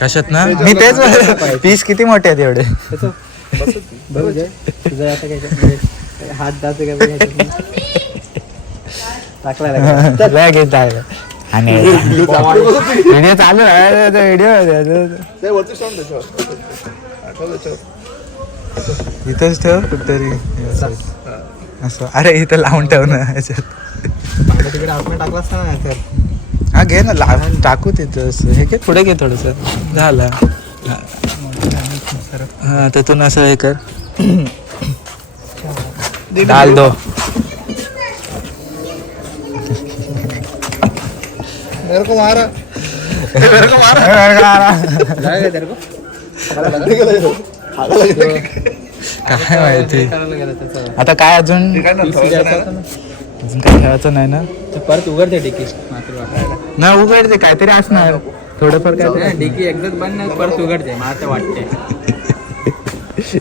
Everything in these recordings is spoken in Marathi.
कशात ना? मी तेच पीस किती मोठे आहेत एवढे? हात का टाकला लय घेत आहे आणि व्हिडिओ चालू आहे. व्हिडिओ इथंच ठेव कुठतरी. असं. अरे इथं लावून ठेव ना याच्यात तिकडे आपण टाकला असता ना तर हा घे ना टाकू तिथं. हे घे पुढे घे थोडस. झालं. हा. हा त्यातून असं हे कर. डाल दो. मेरे को मारा. तेरे को. काय माहिती? करायला गेला त्याचा आता काय अजून? PC द्यायचा होता ना. अजून काय खेळायचं नाही ना? ते परत उघडते डिकी मात्र नाही उघडते काहीतरी असणार. थोडंफार काय डिकी एकदाच बंद नाही परत उघडते मला ते वाटते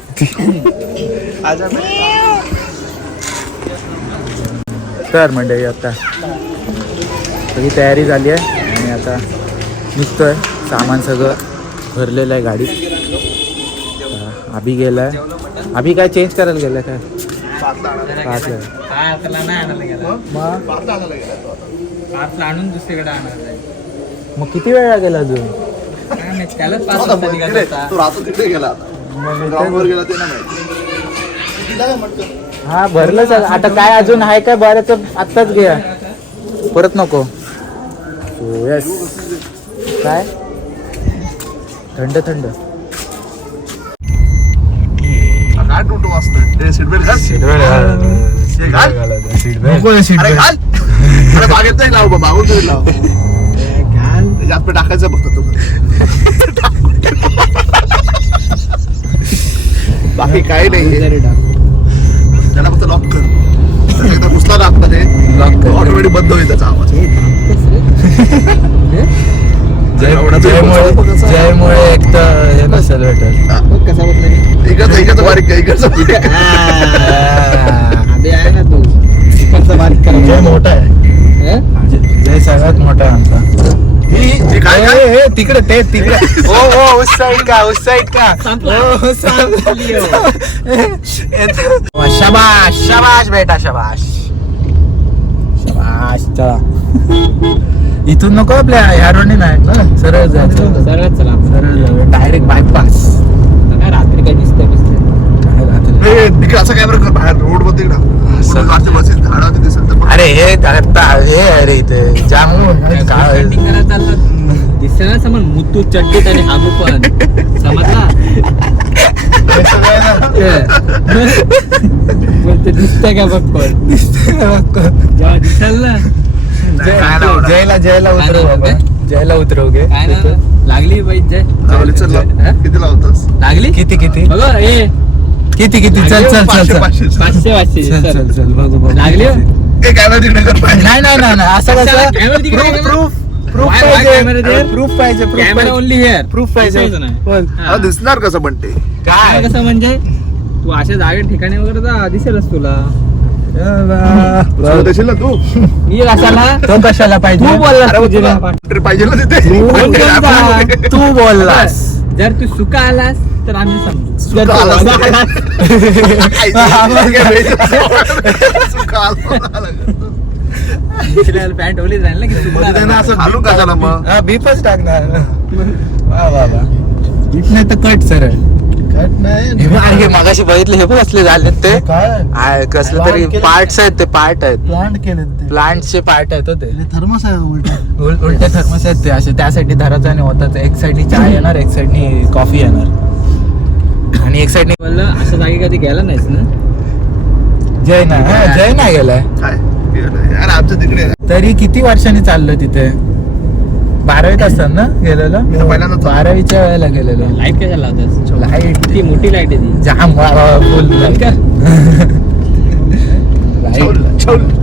तर मंडळी आता सगळी तयारी झाली आहे आणि आता निघतोय. सामान सगळं भरलेलं आहे गाडीत. आता अभि गेलाय. अभि काय चेंज करायला गेलाय काय? पाचला. आणून दुसरीकडे. मग किती वेळ लागेल अजून? काय माहीत, त्यालाच पाच वाजता निघाला होता. तो राहतो तिकडे गेला आता. ग्राउंड वर गेला ते ना माहिती हा भरलं सर आता काय अजून आहे काय बरं तर आत्ताच घ्या परत नको. येस काय? थंड थंड. काय टोटो वाजतोय. ते सीट बेल्ट घाल. हे घाल. अरे घाल. अरे बागेत नाही लाव बाबा बागून तरी लाव. त्याच्या हात पे टाकायचं फक्त तू. बाकी काही नाही. त्याला फक्त लॉक कर. एकदा घुसला ना आतमध्ये कर. ऑटोमॅटिक बंद होईल त्याचा आवाज. जयमुळे बचाव कसा? जयमुळे एक तर हे नसेल भेटत. बघ कसा बसला? मी. इकडचं इकडचं बारीक इकडचं तिकडे ते तिकडे. ओ ओ उस साईड का? उस साईड का संपली, संपली. शाबाश शाबाश बेटा शाबाश शाबाश चला. इथून नको आपल्या ह्या रोडने नाही सरळ जायचं सरळच चला. सरळ डायरेक्ट बायपास काय रात्री काय दिसतंय काय तिकडे असं कॅमेरा कर बाहेर रोड वर अरे हे हे आहे रे इथे जामून. काय समज मुतू चड्डीत आणि हागू पण. समजला? पण ते दिसतंय का बघ पण जेव्हा दिसेल ना? जयला जयला उतरव बाबा? जयला उतरवगे काय ना लागली बाई जय? किती लावतोस? लागली? किती किती? बघ ए. किती किती? चल चल चल चल. पाचशे चल. पाचशे. पाचशे चल चल. चल. बघू बघू. लागली हो? नाही नाही नाही नाही, असं? कसं प्रूफ? प्रूफ पाहिजे? प्रूफ पाहिजे कॅमेरा ओनली हेअर प्रूफ पाहिजे. हा, दिसणार कसं पण ते? काय? कसं म्हणजे? तू अशा जागे ठिकाणी वगैरे जा दिसेलच तुला. तू मी कशाला? तो कशाला पाहिजे? तू. तरी पाहिजे. तू बोललास. जर तू सुका आलास तर आम्ही समजू जर तू आला. पॅन्ट राहील ना की सुकणार आहे. असं घालून कशाला मग? हा बीपच टाकणार. वा वा वा. बीप नाही तर कट सर हे बघ, अरे हे मागाशी बघितले हे पण असले झाले ते. आ, कसलं तरी पार्ट्स आहेत ते पार्ट आहेत. प्लांट केले ते. प्लांटचे पार्ट आहेत हो ते. थर्मस आहे उलट. उल- उलटे थर्मस आहेत ते. असे त्यासाठी धरायचं आणि होतात. एक साईडनी चहा येणार एक साईडनी कॉफी येणार. आणि एक साईडनी बोललं असं जागी कधी गेला नाहीस ना? जय ना हा, जय ना गेलाय. काय तिकडे. तरी किती वर्षांनी चाललं तिथे? बारावीत असतात ना गेलेलं. बारावीच्या वेळेला गेलेलो. लाइट कशाला लावतास लाइट ती मोठी लाइट आहे ती. जाम फुल.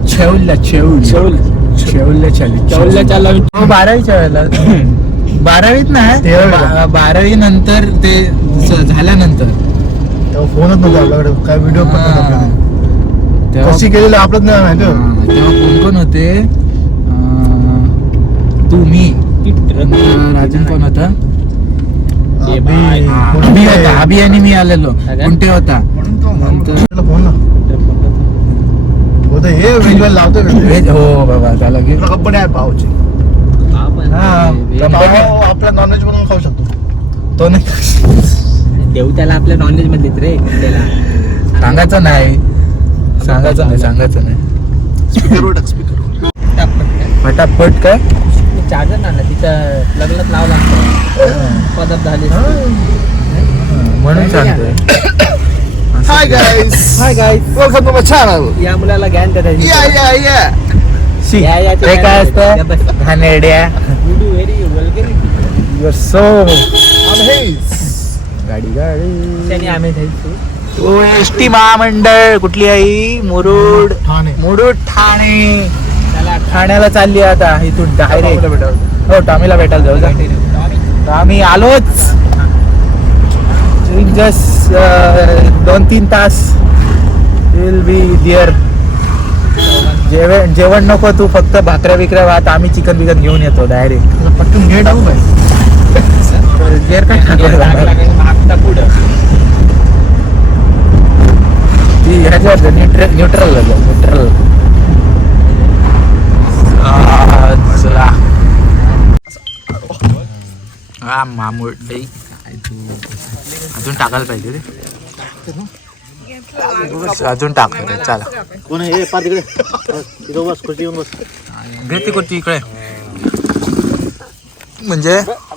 छेवला मी. हो बारावीच्या वेळेला. बारावीत नाही. बारावी नंतर ते झाल्यानंतर. तेव्हा फोनच नव्हता आपल्याकडे काय व्हिडिओ पण नव्हता आपल्याकडे. तेव्हा कशी केलेलं आपलंच नाही माहिती हो. हा, तेव्हा कोण कोण होते? अं, तू मी. ती अजून कोण होता? आबी आणि मी आलेलो. कुंटे होता? म्हणून तो नंतर- त्याला फोन ना. होतं हे वेजवाल लावतो का? व्हेज हो बाबा त्याला घे तुला कंपनी आहे पावची. हा पाव आपला नॉनव्हेज बनवून खाऊ शकतो. तो नाही देऊ त्याला आपल्या नॉनव्हेज मधलीच रे त्याला सांगायचं नाही. सांगायचं नाही सांगायचं नाही. स्पीकरवर टाक स्पीकरवर फटाफट काय? चार्जर ना तिच्या लग्नात लावला पदार्थ झाले म्हणून सांगतोय. Hi guys hi guys welcome to my channel या मुलाला ज्ञान द्या त्याची. या या या शी, या, या, ते काय या. असतं घाणेरड्या. You do very vulgarity. You are so आम हेज गाडी गाडी आम्ही एस टी महामंडळ कुठली आई मुरुड. ठाणे. मुरुड ठाणे. ठाण्याला चालली आता इथून डायरेक्ट हो टामीला भेटायला जाऊ जा. आम्ही आलोच. जस्ट दोन तीन तास. विल बी दिअर जेवण जेवण नको तू फक्त भाकऱ्या बिकऱ्या भात आम्ही चिकन बिकन घेऊन येतो डायरेक्ट पटकन घे टाकू गेअर काय टाकलं? पुढं. ती ह्याच्यावर न्यूट्रल न्यूट्रल. न्यूट्रल चला हा मामूळ. अजून टाकायला पाहिजे रे. अजून टाकतो ते, चला. कोण हे पार तिकडे. तिथं बस खुर्ची येऊन बस. घे ती कुर्ती इकडे. म्हणजे?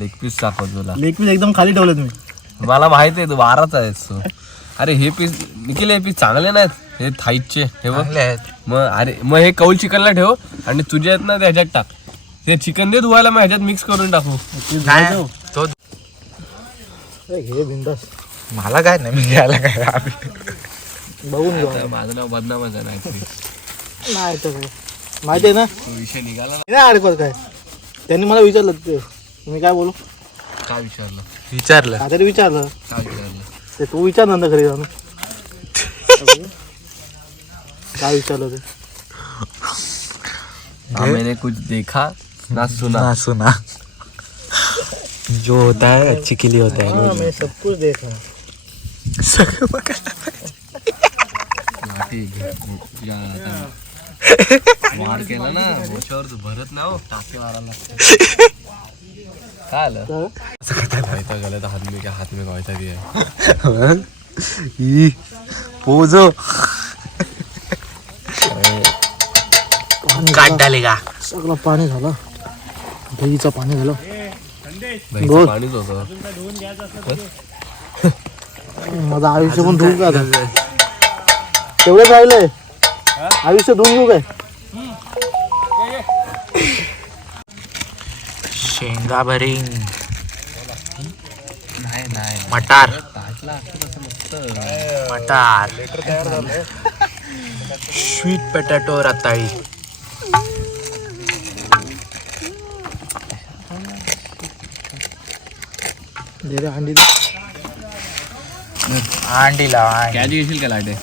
लेग पीस दाखव तुला. लेग पीस एकदम खाली ठेवले तुम्ही. मला माहीत आहे तू वाराच आहेस तू. अरे हे पीस निखिल हे पीस चांगले नाहीत. हे थाईचे हे बघ. आहेत. मग अरे मग हे कौल चिकनला ठेव आणि तुझ्या आहेत ना ते ह्याच्यात टाक. ते चिकन दे धुवायला मग ह्याच्यात मिक्स करून टाकू. नाही तो घे बिंदास. मला काय नाही मी घ्यायला काय आम्ही. बघून घेऊ आता माझं नाव बदनामच आहे नाही नाही तर काय. माहिती आहे ना? विषय निघाला ना. नाही अडकत काय? त्यांनी मला विचारलं ते. मी काय बोलू? काय विचारलं? विचारलं. काहीतरी विचारलं. काय विचारलं? ते तू विचार नंतर घरी जाऊन काय विचारलं ते? हाँ, मैंने कुछ देखा ना सुना. ना सुना. जो होता है अच्छी के लिए होता हाँ, मैं सब कुछ देखा। सगळं बघायला लाठी घे- या आता वाढ केला ना भरत ना हो टाके मारायला लागते. काय आलं वैताग आला तर हात मी काय हात मी आहे. ई, पोजो. काट डालेगा सगळं पाणी झालं. दहीचं पाणी झालं. पाणीच होतं. माझं आयुष्य पण धुवू का तेवढंच राहिलंय. आयुष्य धुवून घेऊ काय? शेंगा भरिंग नाही नाही. मटार. मटार. स्वीट पटॅटो रताळी. दे. अंडी लावा. कॅच घेशील का लाटे?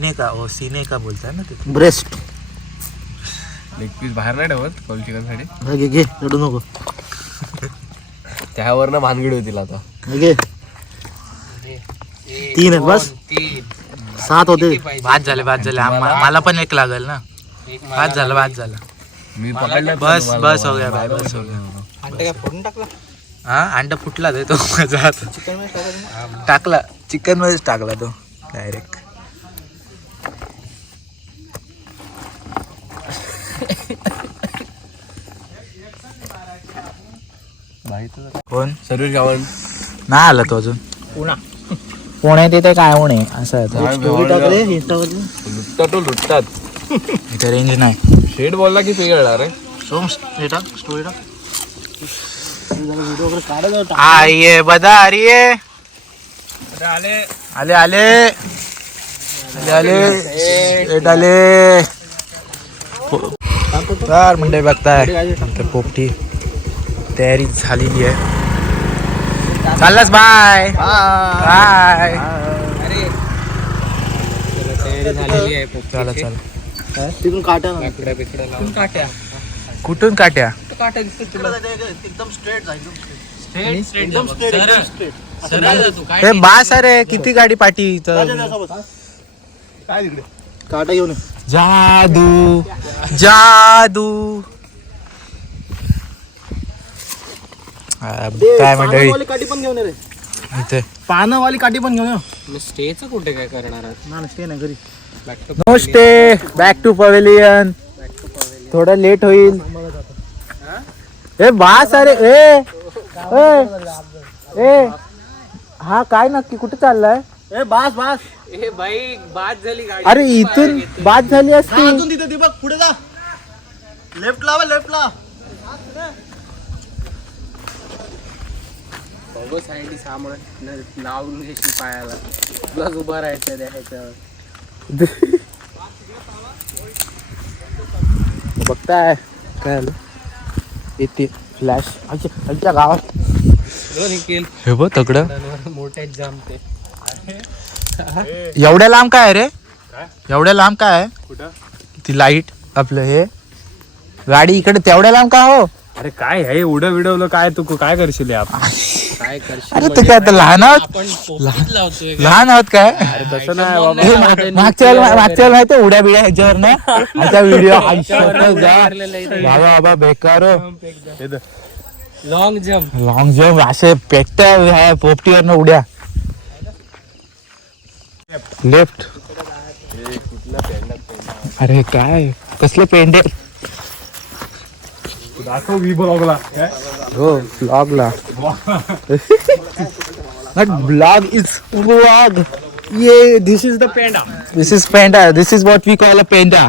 सीने का ओ सीने का बोलताय ना ते. ब्रेस्ट. लेग पीस बाहेर नाही ठेवत कौल चिकनसाठी हा, घे घे रडू नको. त्यावर ना भानगडी होतील आता. हे घे. तीन आहेत बस. सात होते. भात झाले भात झाले. आम्हा- मला पण एक लागेल ना. भात झालं भात झालं. मी पकडलं बस बस हो गया भाई बस हो गया. हा अंडा फुटला रे तो माझा हात. टाकला. चिकन मध्येच टाकला तो डायरेक्ट कोण? सर्विस नाही आला तो अजून. पुण्यात येते काय उणे असं आहे ते. लुटतात तो लुटतात. इथे रेंज नाही. शेड बोलला की पिघळणार रे. सोम हे टाक स्टोरी टाक. आये बदा अरे आले. आले आले. आले शेट आले. तर मंडळी बघताय. तर पोपटी. तयारी झालेली आहे. चाललास बाय बाय चला चला तिकडून काट्या ना. कुठून काट्या? एकदम स्ट्रेट जा एकदम straight. एकदम स्ट्रेट हे बास अरे किती गाडी पाठी इथं? काय तिकडे? काटा घेऊन. जादू जादू आ, ते काय मंडळी पानावाली काठी पण घेऊन ये रे. इथे. पानावाली काठी पण घेऊन स्टेचं कुठे काय करणार स्टे नाही घरी. No stay back to pavilion थोडं लेट होईल. ए बास अरे ए ए ए हा काय नक्की कुठे चाललाय? ए बास बास. ए बाई बाद झाली गाडी. अरे इथून बाद झाली असती. अजून तिथे दीपक पुढे जा. लेफ्ट ला लेफ्ट ला. बघ साईड सामान लावून घेशील पायाला. तुलाच उभा राहायचं त्या ह्याच्यावर. बघताय. काय आलं? येते. फ्लॅश आमच्या गावात. निकेल हे बघ तगड. मोठ्याच जामते. एवढ्या लांब काय आहे रे? एवढ्या लांब काय आहे? ती लाइट आपलं हे. गाडी इकडे तेवढ्या लांब का हो? अरे काय हे उडं विडवलं काय तू काय करशील यार काय करशील अरे ते काय आता लहान आहोत? आपण पोपटीत लावतोय लहान आहोत काय? अरे तसं नाही बाबा. हे माग- मागच्या वेळेला मागच्या वेळेला माहिती उड्या बिड्या ह्याच्यावर ना? आता व्हिडिओ बाबा बाबा बेकार लॉंग जम्प लॉंग जम्प असे पेटत्या पोपटीवर उड्या. लेफ्ट अरे काय? कसले पेंडे दाखव वी ब्लॉगला. हो ब्लॉगला. ब्लॉग इज व्लॉग ये this is the panda this is panda this is what we call a panda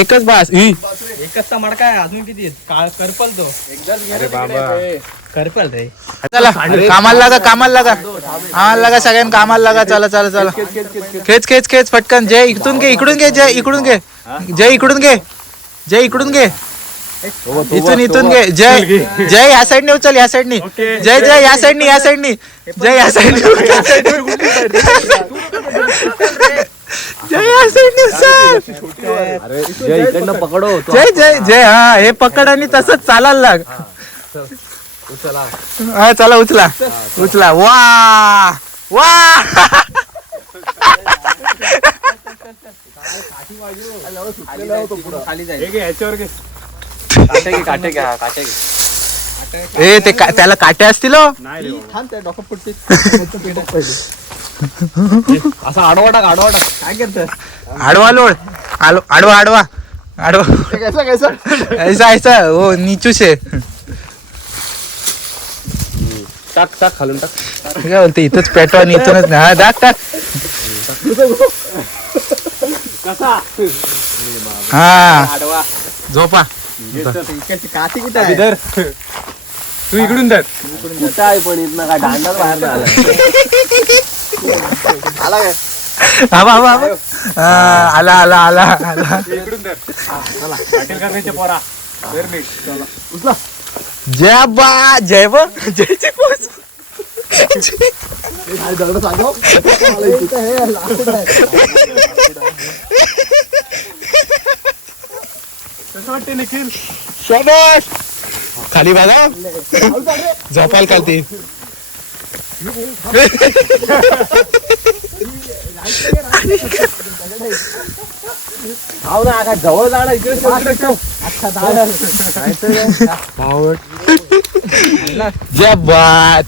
एकच बास. ई. एकच तर मडका आहे अजून किती करपल तो. अरे बाबा. करपल रे. चला. कामाला लागा कामाला लागा. कामाला लागा सगळ्यांना कामाला लागा. चला चला चला. खेच खेच खेच पटकन. जय इकडून घे इकडून घे जय इकडून घे जय इकडून घे. जय इकडून घे. इथून इथून घे. जय जय या साईडने उचल या साईडने. जय जय या साईडने या साईडने. जय या साईडने. जय या साईडने उचल इकडनं पकडो जय जय जय हा हे पकड आणि तसंच चालायला लाग. हा. चला उचला. उचला. वा वा. खाली जाईल. घे, याच्यावर घे. काटे घे काटे घे काटे घे ए ते का- त्याला काटे असतील हो. नाही रे बाबा. थांब त्या डोकं पडते असा आडवा टाक आडवा टाक. काय करतोय? आडवा लोळ. आलो आडवा आडवा. आडवा. कैसा कैसा ऐसा ऐसा. हो नीचू से टाक टाक खालून टाक. काय बोलते इथंच पेटवा आणि इथूनच नाही. हा टाक टाक हा. आडवा. झोपा. काठी? कुठे आहे? धर तू इकडून धर कुठं आहे पण? इथनं काय दांडाच बाहेर आला आला काय? आला आला आला आला. इकडून धर पाटील करण्याचे पोरा. धर नीट. जय बा जय बा जयचे पोच हे कसं वाटते निखिल? शाबाश खाली बघा. झोपाल खालती. हाव ना जवळ जाणार इकडे जय बात.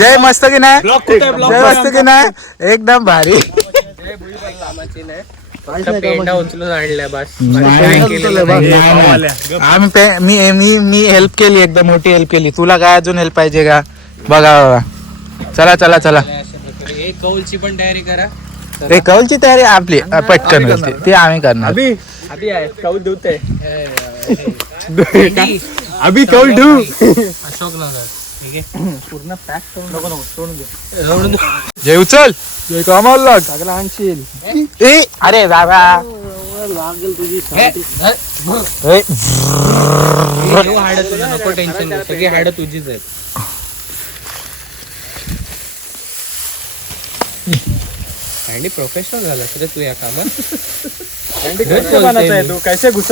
जय मस्त की नाही? जय मस्त की नाही? एकदम भारी. पेंडा उचलून आणलाय बस. नाही, केलेलं नाही, नाही. आम्ही पे- मी मी मी हेल्प केली एकदम मोठी हेल्प केली. तुला काय अजून हेल्प पाहिजे का? बघा बघा. चला चला चला. एक कौलची पण तयारी करा. ते कौलची तयारी आपली पटकन होते. ते आम्ही करणार. अभी? अभी आहे. कौल दूत आहे अभी. कौल ठेवू पूर्ण पॅक करून नको नको सोडून दे. जय उचल. जय कामाला लाग. सगळं आणशील. ए! अरे बाबा लागेल तुझी ए, नको टेन्शन सगळी हाड तुझीच आहेत. आणि प्रोफेशनल झाला रे तू या कामात. बनायचं आहे तू. कैसे घुस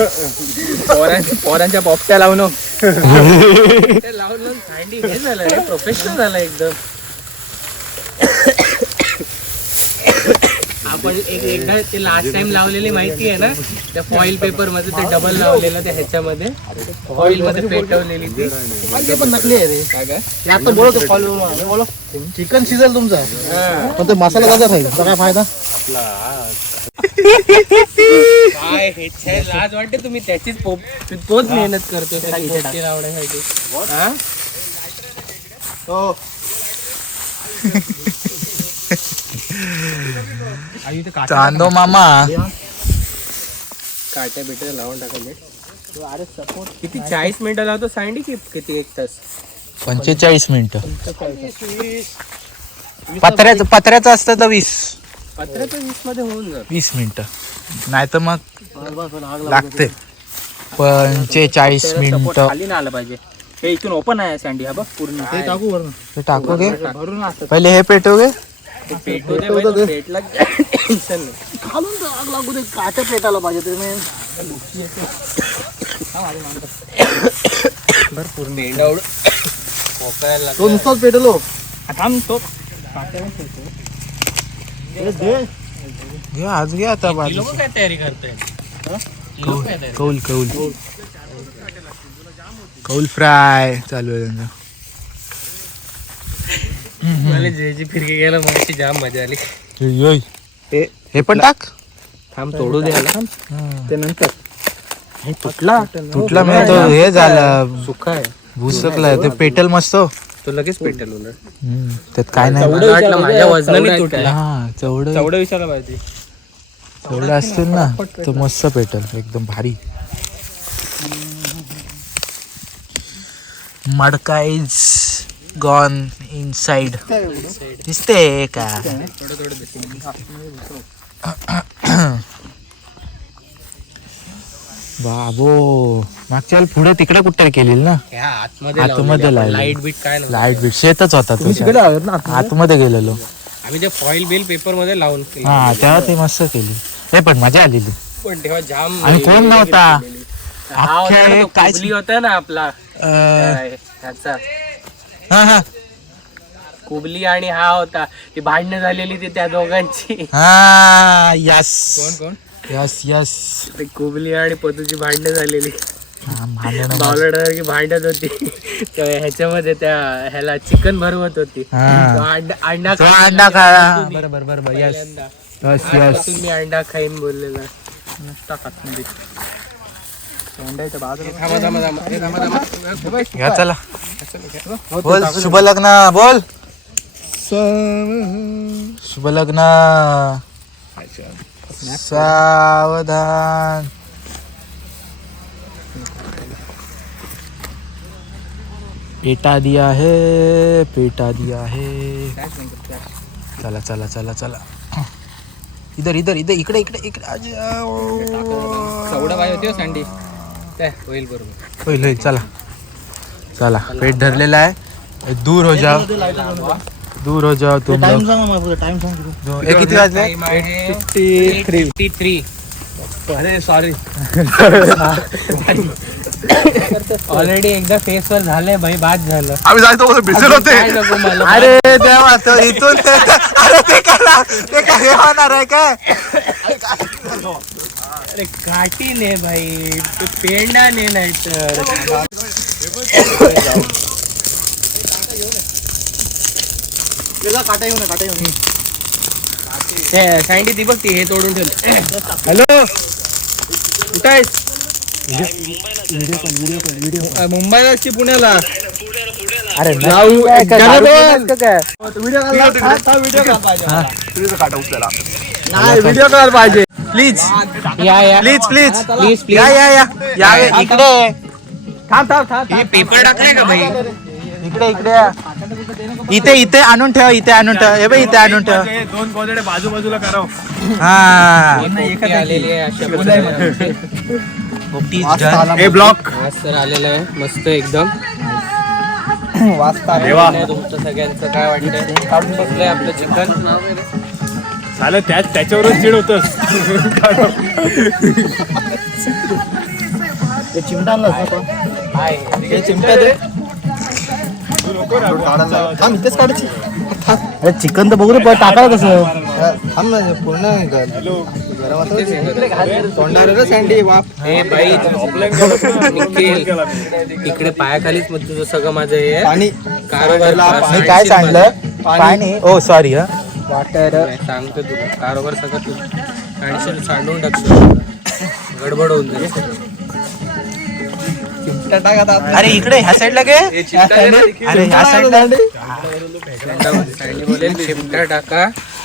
पोरांच्या पॉपट्या लावणं ते लावून लावून हे झालं रे. प्रोफेशनल झाला एकदम. आपण एक एकदा ते लास्ट टाइम लावलेली माहिती आहे ना त्या फॉईल पेपरमध्ये ते डबल लावलेलं त्या ह्याच्यामध्ये. फॉईल मध्ये पेटवलेली ती. पण नकली आहे रे. काय काय हे आता बोलतो बोलो. चिकन शिजेल तुमचं. पण ते मसाला कसा राहील त्याचा काय फायदा काय हे लाज वाटते तुम्ही त्याचीच पोप तोच मेहनत करतो. त्या पोपटी लावण्यासाठी. हा? हो. चांदो मामा. काट्या बिट्या लावून टाका मीठ किती चाळीस मिनिटं लावतो? सांडी की किती एक तास? पंचेचाळीस मिनिट. पत्र्याचं पत्र्याचं असतं तर वीस. पत्र्याच्या वीसमध्ये होऊन जात. वीस मिनिट. नाही तर मग लागते. पंचेचाळीस मिनिट. खाली ना आलं पाहिजे. हे इथून ओपन आहे सँडी हा बघ पूर्ण. टाकू टाकू घे. भरून असतं. पहिले हे घे. पेटू तो पेटला टेन्शन नाही. खालून तर आग लागू दे काच्या पेटायला पाहिजे ते मी भरपूर मेंढा उड खोकायला तो नुसताच पेटलो. हा, थांब तो हे दे. घे आज घे आता. बाजू काय तयारी करताय? कौल कौल. कौल फ्राय चालू आहे त्यांचं. मला जे जे फिरके गेला मगाशी जाम मजा आली. हे, योय. हे पण टाक. थांब तोडू दे. ते नंतर. हे तुटला. तुटला म्हणजे तो हे झालं. सुका आहे. भुसकलाय ते पेटल मस्त. हो. तो लगेच पेटेल उलट. हम्म, त्यात काय नाही. मला वाटलं माझ्या वजनाने तुटला. हा चवड. विचारला पाहिजे चवड असतील ना तो मस्त पेटल. एकदम भारी. मडका इज गॉन इन साइड दिसते का बाबो मागच्या पुढे तिकडे कुठे केलेली ना? आतमध्ये. लाइट बीट काय. लाइट बीट शेतच होता तो आतमध्ये? गेलेलो. आम्ही ते फॉईल बिल पेपरमध्ये लावून केलं. हा तेव्हा ते मस्त केली. हे पण मजा आलेली. पण तेव्हा जाम आणि कोण नव्हता? हा होता ना, आपला. काय, हा हा. कुबली आणि हा होता. ती भांडणं झालेली ती त्या दोघांची. हा यस. कोण यस यस. ते कुबली आणि पतूची भांडणं झालेली. हा, भांडणं बावलडासारखी भांडत होती. ह्याच्यामध्ये त्या ह्याला चिकन भरवत होती. हा. तो अंडा अंडा खायला अंडा लागला. बरोबर बरोबर यस. पहिल्यांदा. यस आजपासून मी अंडा खाईन बोललेला. टाकात मध्ये घ्या चला. बोल शुभ लग्न बोल. शुभ लग्न. सावधान. पेटा दिया है पेटा दिया है. चला चला चला चला. इधर इधर इधर इकडे इकडे इकडे. चवडा बाई होती हो सँडी. काय होईल बरोबर. होईल होईल चला. चला पेट धरलेला आहे. दूर हो जाओ. दूर हो जाओ तुम टाइम. सांग टाइम सांग. ए, किती वाजले? टाइम आहे फिफ्टी थ्री अरे सॉरी ऑलरेडी एकदा फेस वर झालंय भाई बाद झालं. आम्ही जायचो बिझी होते अरे देवा तो इथून ते अरे ते काय ते काय हे होणार आहे काय? अरे काठी ने भाई तू पेंडा ने नाही तर काटा येऊ ना काटा येऊ ना. ते बघ ती हे तोडून ठेवलं हॅलो कुठं आहेस मुंबईला की पुण्याला अरे जाऊ बोल. व्हिडिओ काढ व्हिडिओ नाही करायला पाहिजे प्लीज या या. प्लीज प्लीज प्लीज प्लीज या या या. या इकडे. थांब थांब थांब पेपर टाकले का भाई इकडे इकडे या. इथे इथे आणून ठेव इथे आणून ठेव. हे बाई इथे आणून ठेव. दोन गोदडे बाजू बाजूला कराव. हा. पोपटी आलेली आहे अशा प्रकारे. पोपटी. is done. ए ब्लॉक आज तर आलेलं आहे मस्त एकदम. वाचता तुमचं सगळ्यांचं काय वाटतंय? काढून बसलंय आपलं चिकन. झालं त्या त्याच्यावरच चिड होतस ते? चिमटा दे. चिकन तर बघू रे टाकायला कसं? थांब ना पूर्ण इकडे पायाखालीच मग तुझं सगळं माझं हे. आहे. पाणी कारोबार मी काय सांडलं पाणी. ओ सॉरी हा. वाटर सांगतो तुला कारोबार सगळं तू काढशील सांडून टाकशील गडबड होऊन जाईल. अरे इकडे ह्या साईडला गे. अरे ह्या साईडला बोलेल चिमटा टाका.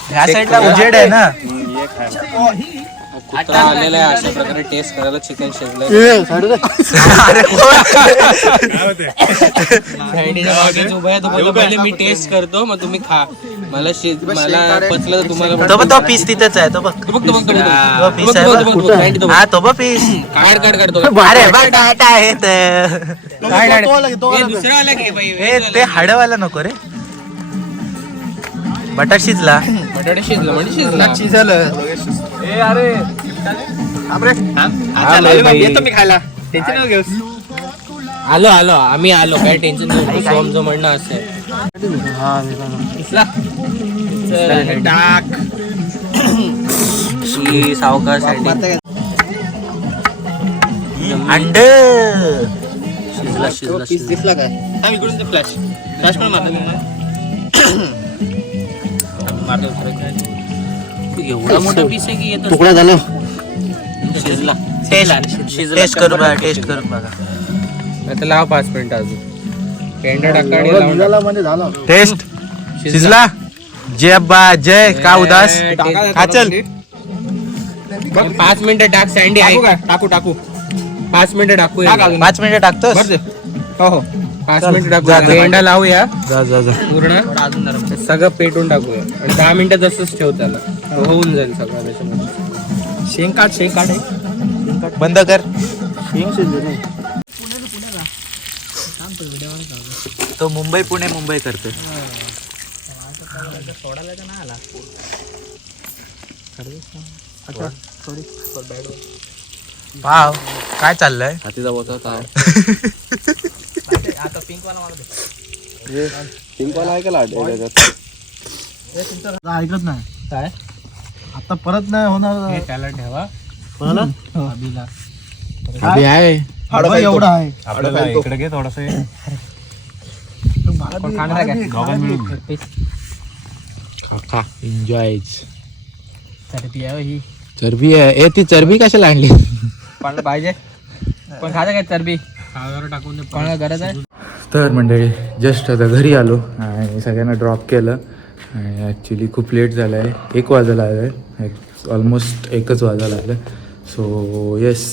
ह्या साईडला उजेड आहे ना. कुत्रा आलेला आहे अशा प्रकारे टेस्ट करायला चिकन शिजलंय. मी टेस्ट करतो मग तुम्ही खा. मला शिज मला पचलं तर तुम्हाला तो बघ तो पीस तिथेच आहे तो बघ. तो बघ तो बघ तो बघ. तो तो पीस आहे. हा तो बघ पीस काढ काढ काढ तो अरे बघ डाटा आहे ते. दुसरा हे ते हाडवाला नको रे. बटाट शिजला. बटाटे शिजलं म्हणजे शिजला. शिजलं. येतो मी खायला. आलो आलो. आम्ही आलो. काय टेन्शन नाही. म्हणणं असं आहे. दिसला? चल, टाक शी, सँडी. अंड. शिजला शिजला शिजला. दिसला काय? फ्लॅश फ्लॅश पण मारतो एवढा मोठा पीस आहे की येतो तुकडा झालं. शिजला. टेस्ट टेस्ट करू बघा टेस्ट करू बघा. आता लाव पाच मिनिटं अजून. पेंडा टाका. झाला म्हणजे झालं. टेस्ट शिजला. जय अब्बा जय का उदास टेस्ट हा चल. पाच मिनिटं टाक सँडी आहे टाकू टाकू. पाच मिनिटं टाकू पाच मिनिटं टाकतोस? हो हो. पाच मिनिटं टाकू. पेंडा लावूया. जा जा जा. पूर्ण. सगळं पेटून टाकूया. आणि दहा मिनिटं तसंच ठेव त्याला. होऊन जाईल सगळं त्याच्यामध्ये. शेंग काढ शेंग काढ हे. बंद कर. शेंग तो मुंबई पुणे मुंबई करते वाव. काय चाललंय? हातीचा बोचा काय? पिंकवाला आहे का लाट आता ऐकत नाही. काय? आता परत नाही होणार. त्याला ठेवा. परत? अभिला. अभि आहे. बघ, एवढा आहे. इकडे. घे थोडस खा एन्जॉय चरबी आहे ही चरबी आहे. ए ती चरबी कशाला आणली? पण पाहिजे. पण खायचं काय चरबी? टाकून पण गरज आहे? तर मंडळी जस्ट आता घरी आलो आणि सगळ्यांना ड्रॉप केलं. आणि ॲक्च्युली खूप लेट झालं आहे एक वाजायला आलं आहे ऑलमोस्ट एकच वाजायला आलं सो येस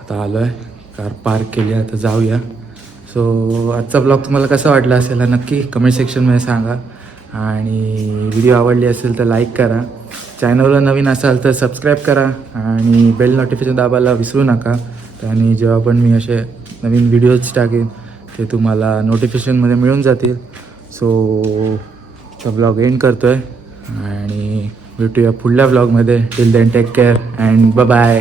आता आलो आहे कार पार्क केली. आता जाऊया. सो आजचा ब्लॉग तुम्हाला कसा वाटला असेल नक्की कमेंट सेक्शनमध्ये सांगा. आणि व्हिडिओ आवडली असेल तर लाईक करा. चॅनलला नवीन असाल तर सबस्क्राईब करा. आणि बेल नोटिफिकेशन दाबायला विसरू नका. आणि जेव्हा पण मी असे नवीन व्हिडिओज टाकेन ते तुम्हाला नोटिफिकेशनमध्ये मिळून जातील. सो तो ब्लॉग एंड करतो आहे आणि भेटूया पुढल्या ब्लॉगमध्ये till then take care and ब बाय